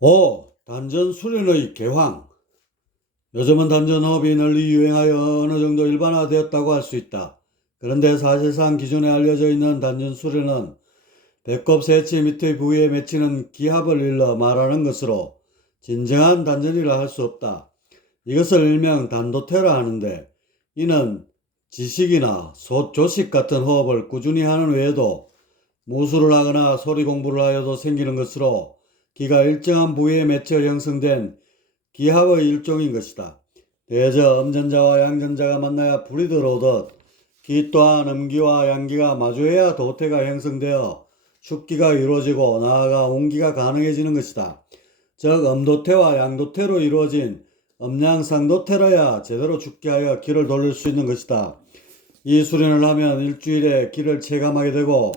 5. 단전 수련의 개황. 요즘은 단전호흡이 널리 유행하여 어느 정도 일반화되었다고 할 수 있다. 그런데 사실상 기존에 알려져 있는 단전 수련은 배꼽 세치 밑의 부위에 맺히는 기합을 일러 말하는 것으로 진정한 단전이라 할 수 없다. 이것을 일명 단도태라 하는데, 이는 지식이나 조식 같은 호흡을 꾸준히 하는 외에도 무술을 하거나 소리 공부를 하여도 생기는 것으로 기가 일정한 부위에 맺혀 형성된 기합의 일종인 것이다. 대저 음전자와 양전자가 만나야 불이 들어오듯 기 또한 음기와 양기가 마주해야 도태가 형성되어 축기가 이루어지고 나아가 옹기가 가능해지는 것이다. 즉 음도태와 양도태로 이루어진 음양상도태라야 제대로 축기하여 기를 돌릴 수 있는 것이다. 이 수련을 하면 일주일에 기를 체감하게 되고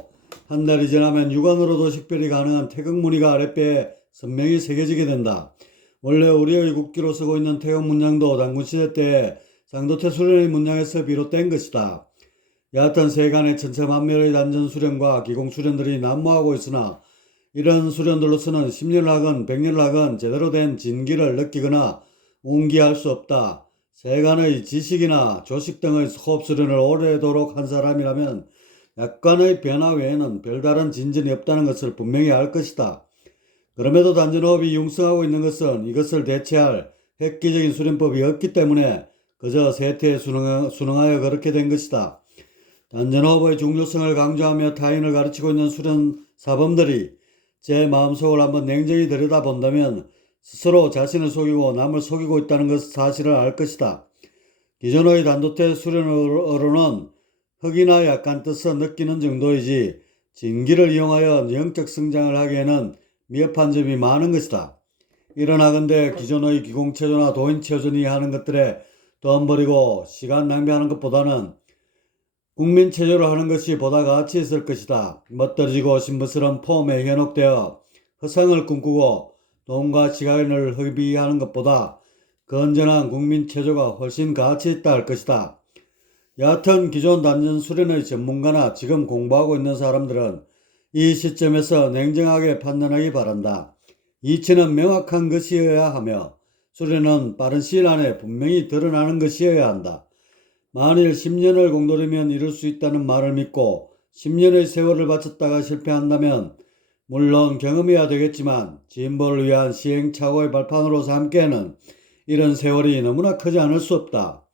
한 달이 지나면 육안으로도 식별이 가능한 태극무늬가 아랫배에 선명히 새겨지게 된다. 원래 우리의 국기로 쓰고 있는 태극 문양도 단군시대 때 상도태 수련의 문양에서 비롯된 것이다. 여하튼 세간의 천차만별의 단전 수련과 기공 수련들이 난무하고 있으나 이런 수련들로서는 10년을 하건 100년을 하건 제대로 된 진기를 느끼거나 웅기할 수 없다. 세간의 지식이나 조식 등의 호흡 수련을 오래도록 한 사람이라면 약간의 변화 외에는 별다른 진전이 없다는 것을 분명히 알 것이다. 그럼에도 단전호흡이 융성하고 있는 것은 이것을 대체할 획기적인 수련법이 없기 때문에 그저 세태에 순응하여 그렇게 된 것이다. 단전호흡의 중요성을 강조하며 타인을 가르치고 있는 수련 사범들이 제 마음속을 한번 냉정히 들여다본다면 스스로 자신을 속이고 남을 속이고 있다는 사실을 알 것이다. 기존의 단도태 수련으로는 흙이나 약간 뜻을 느끼는 정도이지 진기를 이용하여 영적 성장을 하기에는 미흡한 점이 많은 것이다. 이러나건대 기존의 기공체조나 도인체조니 하는 것들에 돈 버리고 시간 낭비하는 것보다는 국민체조를 하는 것이 보다 가치 있을 것이다. 멋들어지고 신부스러운 폼에 현혹되어 허상을 꿈꾸고 돈과 시간을 허비하는 것보다 건전한 국민체조가 훨씬 가치 있다 할 것이다. 여하튼 기존 단전 수련의 전문가나 지금 공부하고 있는 사람들은 이 시점에서 냉정하게 판단하기 바란다. 이치는 명확한 것이어야 하며 수련은 빠른 시일 안에 분명히 드러나는 것이어야 한다. 만일 10년을 공들이면 이룰 수 있다는 말을 믿고 10년의 세월을 바쳤다가 실패한다면 물론 경험이야 되겠지만 진보를 위한 시행착오의 발판으로 삼기에는 이런 세월이 너무나 크지 않을 수 없다.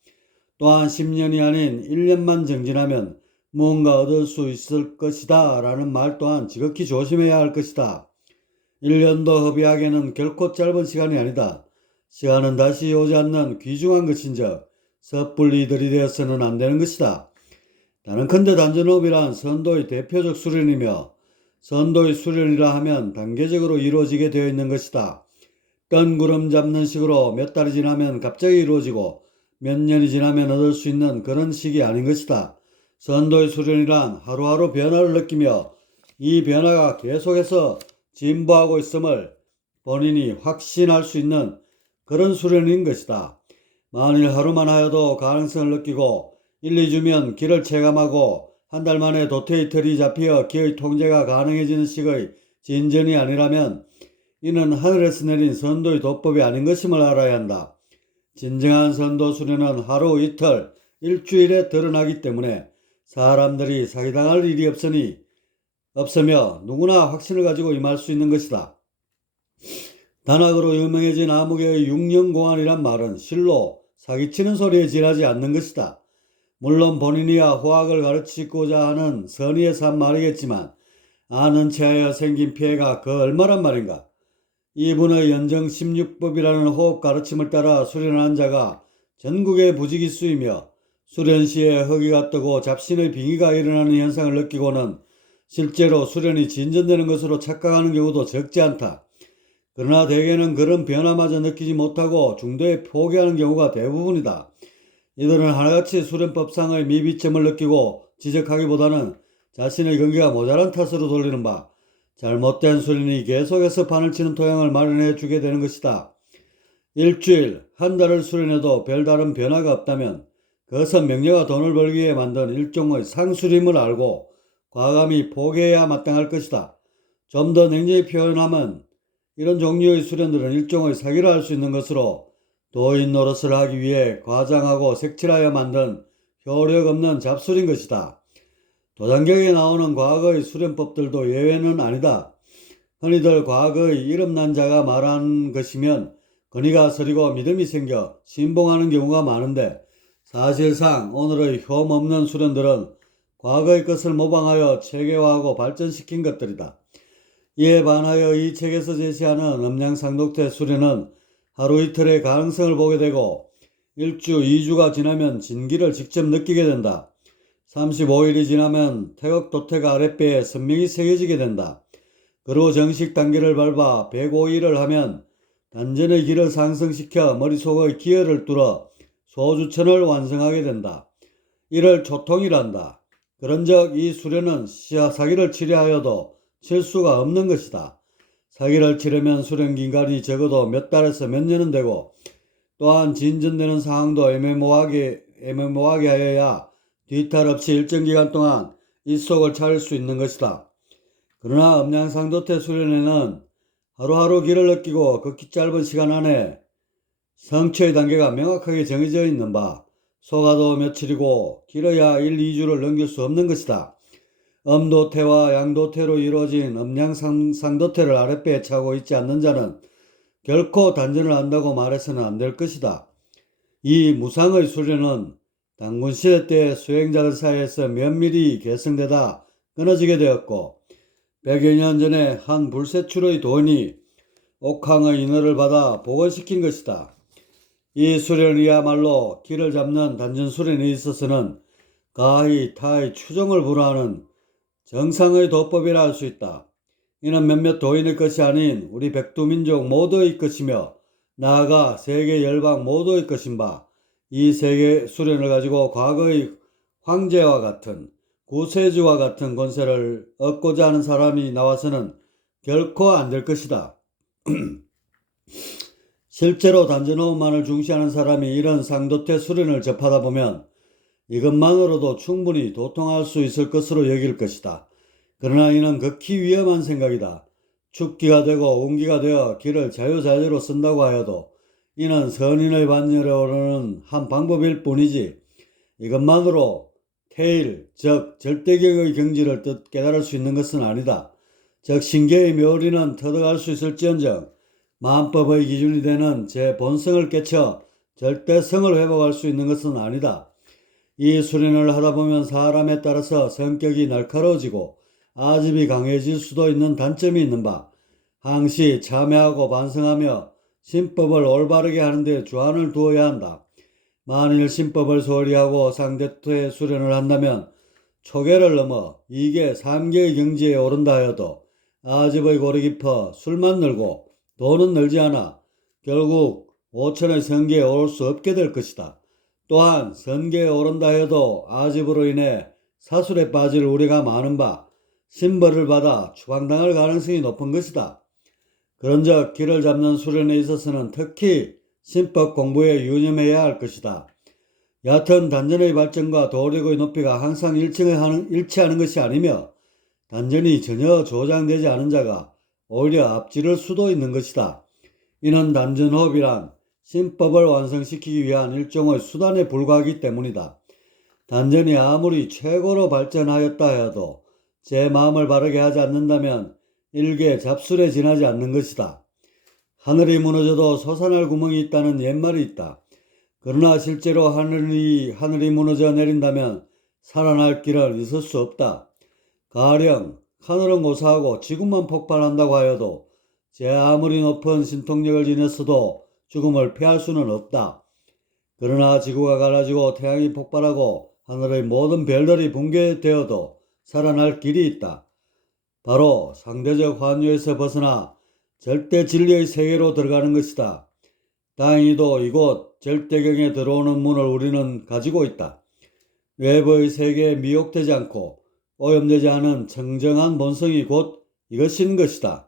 또한 10년이 아닌 1년만 정진하면 무언가 얻을 수 있을 것이다 라는 말 또한 지극히 조심해야 할 것이다. 1년도 허비하기에는 결코 짧은 시간이 아니다. 시간은 다시 오지 않는 귀중한 것인즉 섣불리 들이대어서는 안 되는 것이다. 단언컨대 단전호흡이란 선도의 대표적 수련이며 선도의 수련이라 하면 단계적으로 이루어지게 되어 있는 것이다. 뜬구름 잡는 식으로 몇 달이 지나면 갑자기 이루어지고 몇 년이 지나면 얻을 수 있는 그런 식이 아닌 것이다. 선도의 수련이란 하루하루 변화를 느끼며 이 변화가 계속해서 진보하고 있음을 본인이 확신할 수 있는 그런 수련인 것이다. 만일 하루만 하여도 가능성을 느끼고 1, 2주면 기를 체감하고 한 달 만에 도태의 틀이 잡혀 기의 통제가 가능해지는 식의 진전이 아니라면 이는 하늘에서 내린 선도의 도법이 아닌 것임을 알아야 한다. 진정한 선도 수련은 하루, 이틀, 일주일에 드러나기 때문에 사람들이 사기당할 일이 없으며 누구나 확신을 가지고 임할 수 있는 것이다. 단학으로 유명해진 암흑의 육령공안이란 말은 실로 사기치는 소리에 지나지 않는 것이다. 물론 본인이야 호학을 가르치고자 하는 선의에서 한 말이겠지만 아는 체하여 생긴 피해가 그 얼마란 말인가. 이분의 연정 16법이라는 호흡 가르침을 따라 수련한 자가 전국에 부지기수이며 수련 시에 허기가 뜨고 잡신의 빙의가 일어나는 현상을 느끼고는 실제로 수련이 진전되는 것으로 착각하는 경우도 적지 않다. 그러나 대개는 그런 변화마저 느끼지 못하고 중도에 포기하는 경우가 대부분이다. 이들은 하나같이 수련법상의 미비점을 느끼고 지적하기보다는 자신의 경계가 모자란 탓으로 돌리는 바 잘못된 수련이 계속해서 판을 치는 토양을 마련해 주게 되는 것이다. 일주일, 한 달을 수련해도 별다른 변화가 없다면 그것은 명예와 돈을 벌기 위해 만든 일종의 상술임을 알고 과감히 포기해야 마땅할 것이다. 좀 더 냉정히 표현하면 이런 종류의 수련들은 일종의 사기를 할 수 있는 것으로 도인 노릇을 하기 위해 과장하고 색칠하여 만든 효력 없는 잡술인 것이다. 도장경에 나오는 과거의 수련법들도 예외는 아니다. 흔히들 과거의 이름난 자가 말한 것이면 권위가 서리고 믿음이 생겨 신봉하는 경우가 많은데, 사실상 오늘의 효험 없는 수련들은 과거의 것을 모방하여 체계화하고 발전시킨 것들이다. 이에 반하여 이 책에서 제시하는 음양상독태 수련은 하루 이틀의 가능성을 보게 되고 1주, 2주가 지나면 진기를 직접 느끼게 된다. 35일이 지나면 태극 도태가 아랫배에 선명히 새겨지게 된다. 그리고 정식 단계를 밟아 105일을 하면 단전의 길을 상승시켜 머릿속의 기혈을 뚫어 소주천을 완성하게 된다. 이를 초통이란다. 그런즉 이 수련은 사기를 치려하여도 칠 수가 없는 것이다. 사기를 치려면 수련 기간이 적어도 몇 달에서 몇 년은 되고, 또한 진전되는 상황도 애매모호하게 하여야 뒤탈 없이 일정 기간 동안 입속을 차릴 수 있는 것이다. 그러나 음양상도태 수련에는 하루하루 길을 느끼고 극히 짧은 시간 안에 성취의 단계가 명확하게 정해져 있는 바, 소가도 며칠이고 길어야 1, 2주를 넘길 수 없는 것이다. 음도태와 양도태로 이루어진 음양상도태를 아랫배에 차고 있지 않는 자는 결코 단전을 한다고 말해서는 안 될 것이다. 이 무상의 수련은 단군시대 때 수행자들 사이에서 면밀히 계승되다 끊어지게 되었고, 100여 년 전에 한 불세출의 도인이 옥황의 인허를 받아 복원시킨 것이다. 이 수련이야말로 길을 잡는 단전 수련에 있어서는 가히 타의 추종을 불허하는 정상의 도법이라 할 수 있다. 이는 몇몇 도인의 것이 아닌 우리 백두민족 모두의 것이며 나아가 세계 열방 모두의 것인 바, 이 세계 수련을 가지고 과거의 황제와 같은 구세주와 같은 권세를 얻고자 하는 사람이 나와서는 결코 안 될 것이다. 실제로 단전호흡만을 중시하는 사람이 이런 상도태 수련을 접하다 보면 이것만으로도 충분히 도통할 수 있을 것으로 여길 것이다. 그러나 이는 극히 위험한 생각이다. 축기가 되고 운기가 되어 길을 자유자재로 쓴다고 하여도 이는 선인의 반열에 한 방법일 뿐이지, 이것만으로 태일, 즉 절대경의 경지를 깨달을 수 있는 것은 아니다. 즉 신계의 묘리는 터득할 수 있을지언정 만법의 기준이 되는 제 본성을 깨쳐 절대성을 회복할 수 있는 것은 아니다. 이 수련을 하다 보면 사람에 따라서 성격이 날카로워지고 아집이 강해질 수도 있는 단점이 있는 바, 항시 참회하고 반성하며 신법을 올바르게 하는 데 주안을 두어야 한다. 만일 신법을 소홀히 하고 상도태 수련을 한다면 초계를 넘어 2계, 3계의 경지에 오른다 하여도 아집의 골이 깊어 술만 늘고 돈은 늘지 않아 결국 5천의 성계에 오를 수 없게 될 것이다. 또한 선계에 오른다 해도 아집으로 인해 사술에 빠질 우려가 많은 바, 신벌을 받아 추방당할 가능성이 높은 것이다. 그런즉 길을 잡는 수련에 있어서는 특히 신법 공부에 유념해야 할 것이다. 얕은 단전의 발전과 도력의 높이가 항상 일치하는 것이 아니며 단전이 전혀 조장되지 않은 자가 오히려 앞지를 수도 있는 것이다. 이는 단전호흡이란 신법을 완성시키기 위한 일종의 수단에 불과하기 때문이다. 단전이 아무리 최고로 발전하였다 해도 제 마음을 바르게 하지 않는다면 일개 잡술에 지나지 않는 것이다. 하늘이 무너져도 솟아날 구멍이 있다는 옛말이 있다. 그러나 실제로 하늘이 무너져 내린다면 살아날 길은 있을 수 없다. 가령 하늘은 고사하고 지구만 폭발한다고 하여도 제 아무리 높은 신통력을 지녔어도 죽음을 피할 수는 없다. 그러나 지구가 갈라지고 태양이 폭발하고 하늘의 모든 별들이 붕괴되어도 살아날 길이 있다. 바로 상대적 환유에서 벗어나 절대 진리의 세계로 들어가는 것이다. 다행히도 이곳 절대경에 들어오는 문을 우리는 가지고 있다. 외부의 세계에 미혹되지 않고 오염되지 않은 청정한 본성이 곧 이것인 것이다.